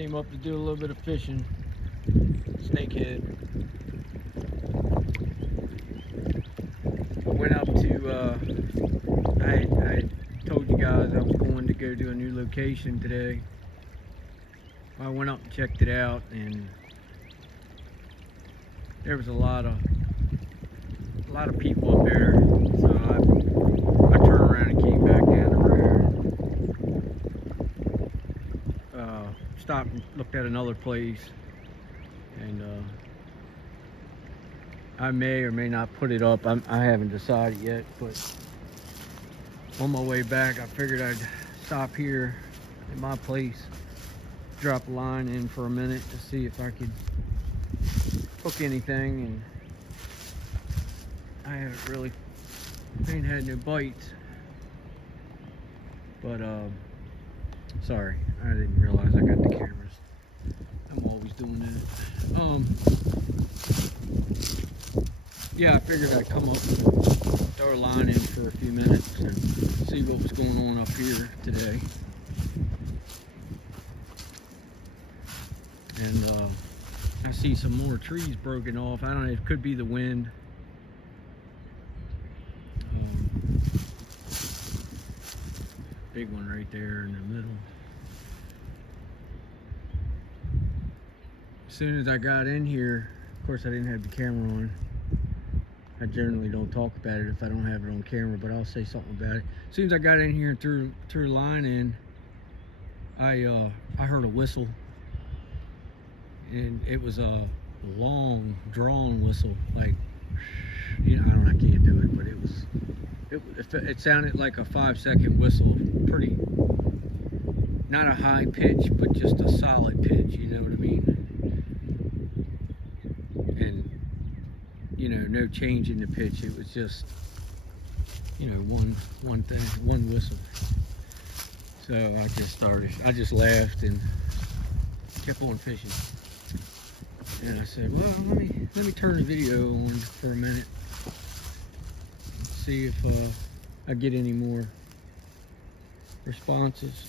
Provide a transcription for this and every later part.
Came up to do a little bit of fishing. Snakehead. I went up to, I told you guys I was going to go to a new location today. I went up and checked it out, and there was a lot of people up there. So I turned around and came back down the road. Stopped and looked at another place, and I may or may not put it up. I haven't decided yet, but on my way back I figured I'd stop here at my place, drop a line in for a minute to see if I could hook anything, and I ain't had no bites, but sorry, I didn't realize I got the cameras. I'm always doing that. Yeah, I figured I'd come up and throw a line in for a few minutes and see what was going on up here today. And I see some more trees broken off. I don't know, it could be the wind. Big one right there in the middle. As soon as I got in here, of course I didn't have the camera on. I generally don't talk about it if I don't have it on camera, but I'll say something about it. As soon as I got in here and threw a line in, I heard a whistle, and it was a long, drawn whistle, like, you know, I can't do it, but it sounded like a 5-second whistle, pretty, not a high pitch, but just a solid pitch, you know what I mean? And, you know, no change in the pitch. It was just, you know, one thing, one whistle. So I just laughed and kept on fishing. And I said, well, let me turn the video on for a minute, see if I get any more responses.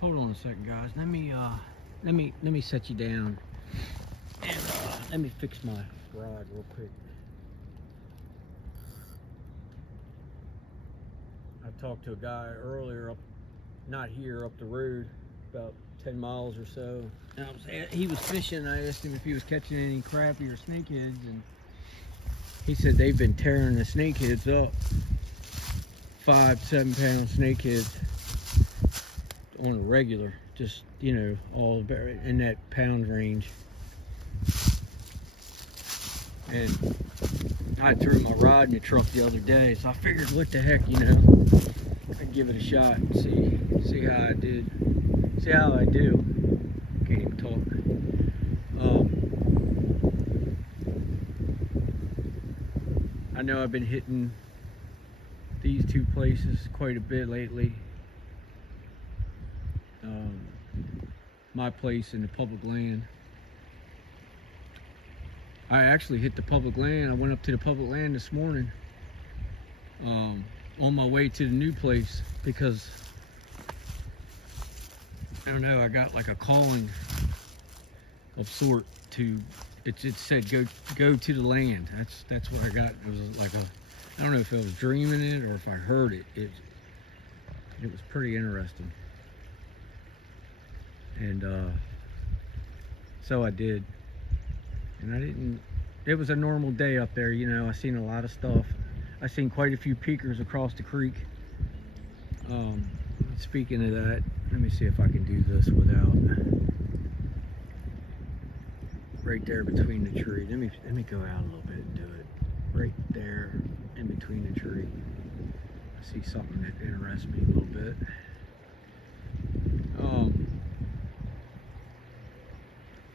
Hold on a second, guys. Let me set you down, and let me fix my rod real quick. I talked to a guy earlier not here, up the road, about 10 miles or so. And he was fishing. I asked him if he was catching any crappie or snakeheads, and he said they've been tearing the snakeheads up. 5-7 pound snakeheads on a regular, just, you know, all in that pound range. And I threw my rod in the truck the other day, so I figured, what the heck, you know, I'd give it a shot and see how I did, see how I do. Can't even talk. I know I've been hitting these two places quite a bit lately. My place and the public land. I actually hit the public land. I went up to the public land this morning on my way to the new place, because I don't know, I got like a calling of sort to, it said go to the land. That's what I got. It was like I don't know if I was dreaming it or if I heard it. It was pretty interesting. And so I did, and it was a normal day up there, you know. I seen a lot of stuff. I seen quite a few peakers across the creek. Speaking of that, let me see if I can do this without, right there between the tree. Let me go out a little bit and do it right there in between the tree. I see something that interests me a little bit.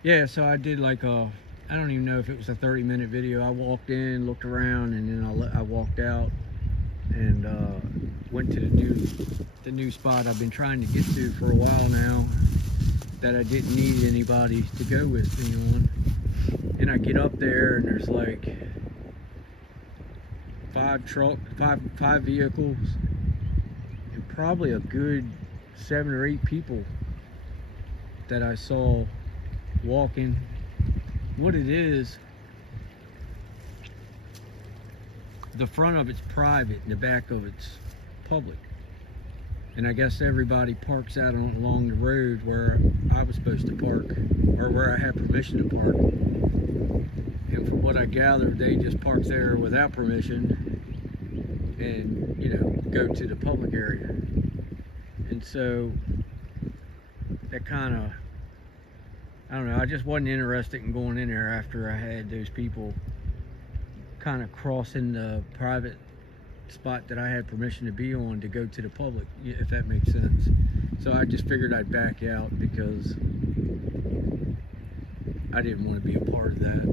Yeah, so I did like a I don't even know if it was a 30-minute video. I walked in, looked around, and then I walked out and went to the new spot I've been trying to get to for a while now, that I didn't need anybody to go with me on. And I get up there and there's like five vehicles and probably a good 7 or 8 people that I saw walking. What it is, the front of it's private and the back of it's public. And I guess everybody parks out along the road where I was supposed to park, or where I had permission to park. And from what I gathered, they just park there without permission and, you know, go to the public area. And so that kind of, I don't know, I just wasn't interested in going in there after I had those people kind of crossing the private spot that I had permission to be on to go to the public, if that makes sense. So I just figured I'd back out because I didn't want to be a part of that.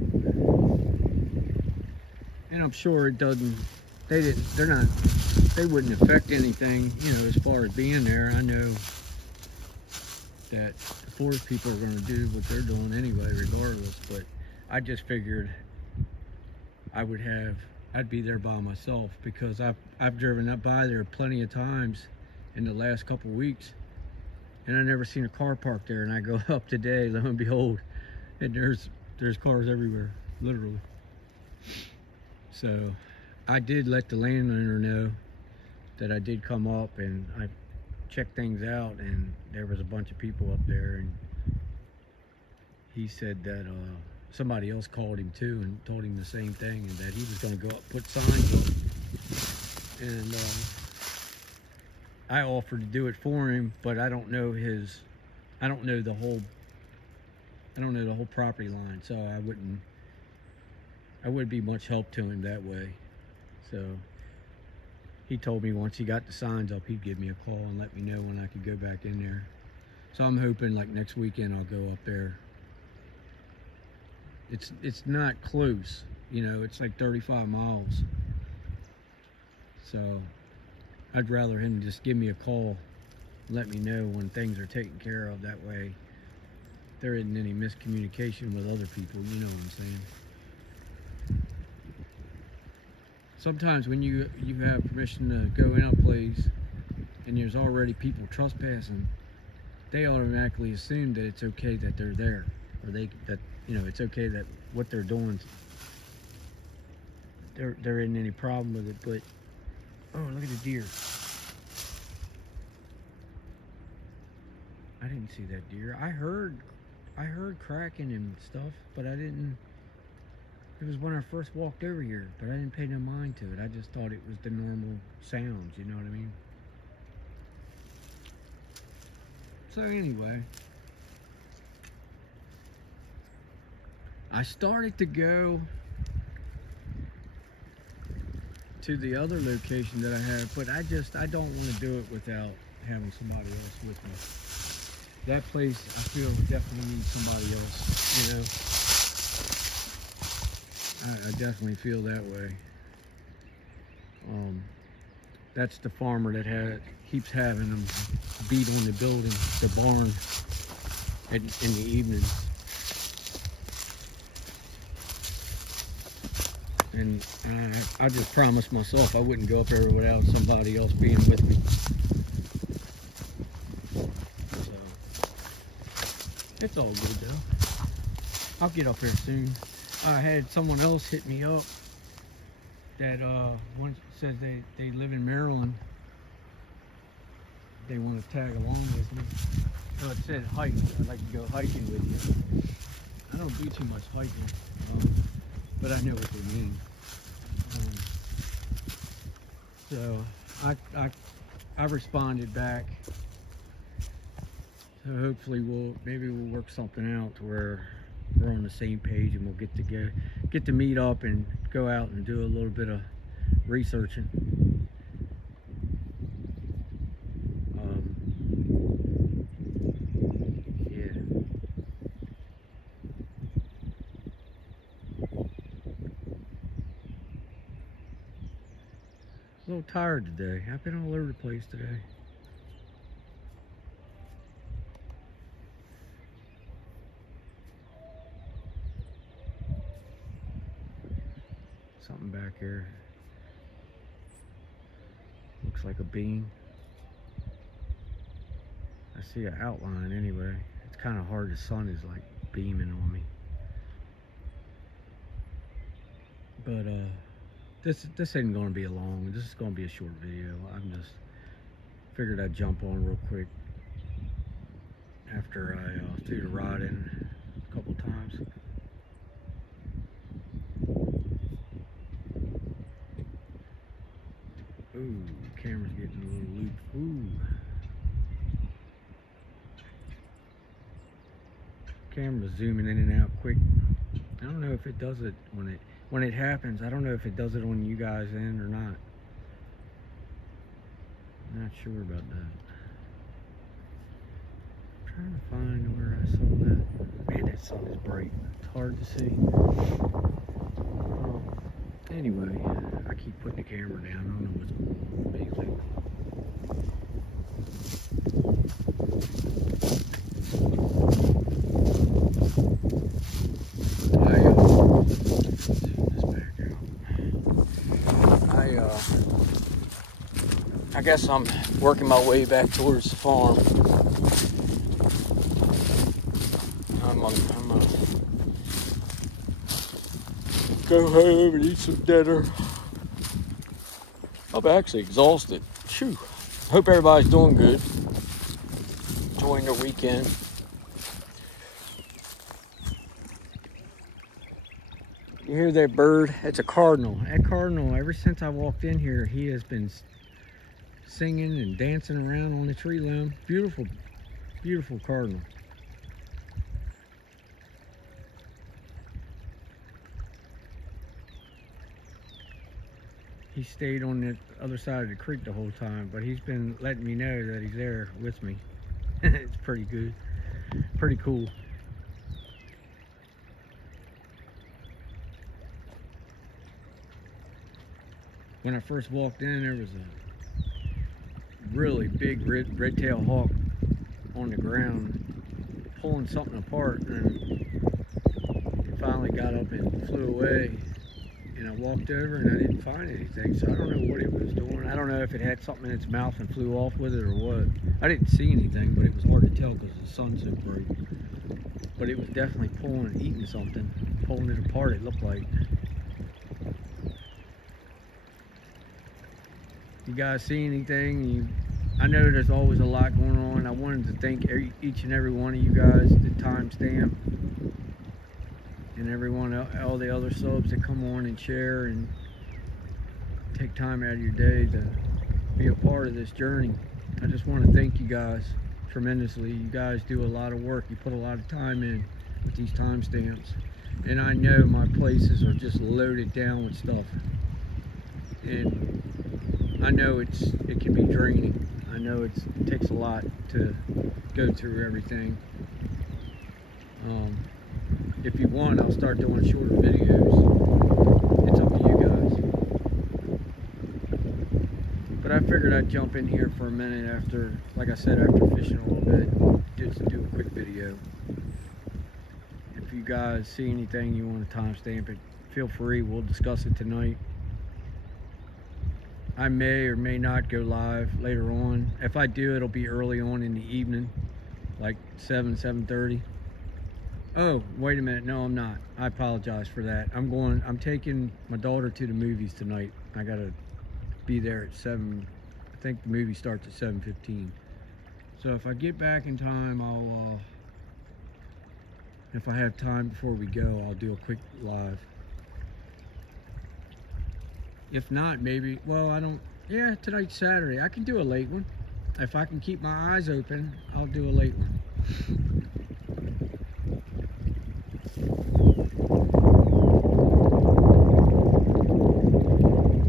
And I'm sure it doesn't, they wouldn't affect anything, you know, as far as being there. I know that the forest people are going to do what they're doing anyway, regardless, but I just figured I'd be there by myself, because I've driven up by there plenty of times in the last couple of weeks, and I never seen a car parked there. And I go up today, lo and behold, and there's cars everywhere, literally. So I did let the landowner know that I did come up, and I checked things out, and there was a bunch of people up there, and he said that somebody else called him too and told him the same thing, and that he was going to go up, put signs up. And I offered to do it for him, but I don't know the whole property line, so I wouldn't be much help to him that way. So he told me once he got the signs up, he'd give me a call and let me know when I could go back in there. So I'm hoping like next weekend I'll go up there. It's not close, you know, it's like 35 miles. So I'd rather him just give me a call, let me know when things are taken care of. That way there isn't any miscommunication with other people, you know what I'm saying? Sometimes when you have permission to go in a place and there's already people trespassing, they automatically assume that it's okay that they're there, or you know, it's okay that what they're doing, there isn't any problem with it. But oh, look at the deer. I didn't see that deer. I heard cracking and stuff, but I didn't. It was when I first walked over here, but I didn't pay no mind to it. I just thought it was the normal sounds, you know what I mean? So anyway, I started to go to the other location that I have, but I don't want to do it without having somebody else with me. That place, I feel, definitely needs somebody else, you know? I definitely feel that way. That's the farmer that keeps having them beat on the building, the barn, in the evenings. And I just promised myself I wouldn't go up there without somebody else being with me. So it's all good though. I'll get up there soon. I had someone else hit me up that one says they live in Maryland. They want to tag along with me. So it said hike. I'd like to go hiking with you. I don't do too much hiking, but I know what they mean. So I responded back. So hopefully maybe we'll work something out to where we're on the same page, and we'll get to meet up and go out and do a little bit of researching. little tired today. I've been all over the place today. Something back here. Looks like a beam. I see an outline anyway. It's kind of hard. The sun is like beaming on me. But this ain't gonna be a long. This is gonna be a short video. I'm just figured I'd jump on real quick after I threw the rod in a couple times. Ooh, camera's getting a little loop. Ooh. Camera's zooming in and out quick. I don't know if it does it when it happens. I don't know if it does it on you guys end or not. I'm not sure about that. I'm trying to find where I saw that. Man, that sun is bright. It's hard to see. Anyway, I keep putting the camera down. I don't know what's going on with me lately. I guess I'm working my way back towards the farm. I'm gonna go home and eat some dinner. I'm actually exhausted. Phew. Hope everybody's doing good. Enjoying their weekend. You hear that bird? It's a cardinal. That cardinal, ever since I walked in here, he has been singing and dancing around on the tree limb. Beautiful, beautiful cardinal. He stayed on the other side of the creek the whole time, but he's been letting me know that he's there with me. It's pretty good, pretty cool. When I first walked in, there was a really big red-tailed hawk on the ground pulling something apart, and it finally got up and flew away. And I walked over and I didn't find anything, so I don't know what it was doing. I don't know if it had something in its mouth and flew off with it or what. I didn't see anything, but it was hard to tell because the sun's so bright. But it was definitely pulling and eating something, pulling it apart, it looked like. You guys see anything? I know there's always a lot going on. I wanted to thank each and every one of you guys, the timestamp, and everyone, all the other subs that come on and share and take time out of your day to be a part of this journey. I just want to thank you guys tremendously. You guys do a lot of work. You put a lot of time in with these timestamps, and I know my places are just loaded down with stuff, and I know it can be draining. I know it takes a lot to go through everything. If you want, I'll start doing shorter videos. It's up to you guys. But I figured I'd jump in here for a minute after, like I said, after fishing a little bit, just to do a quick video. If you guys see anything you want to timestamp it, feel free. We'll discuss it tonight. I may or may not go live later on. If I do, it'll be early on in the evening, like 7:30. Oh, wait a minute. No, I'm not. I apologize for that. I'm taking my daughter to the movies tonight. I gotta be there at 7. I think the movie starts at 7:15. So if I get back in time, if I have time before we go, I'll do a quick live. If not, maybe, well, yeah, tonight's Saturday. I can do a late one. If I can keep my eyes open, I'll do a late one.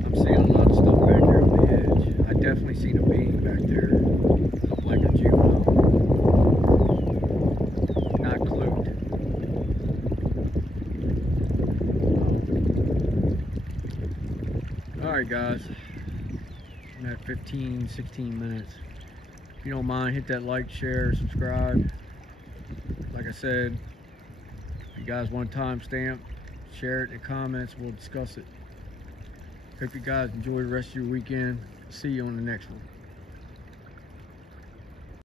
I'm seeing a lot of stuff back here on the edge. I definitely seen a beam back there. Looked like a juvenile. Not cloaked. Alright guys, at 15, 16 minutes. If you don't mind, hit that like, share, subscribe. Like I said, if you guys want a timestamp, share it in the comments. We'll discuss it. Hope you guys enjoy the rest of your weekend. See you on the next one.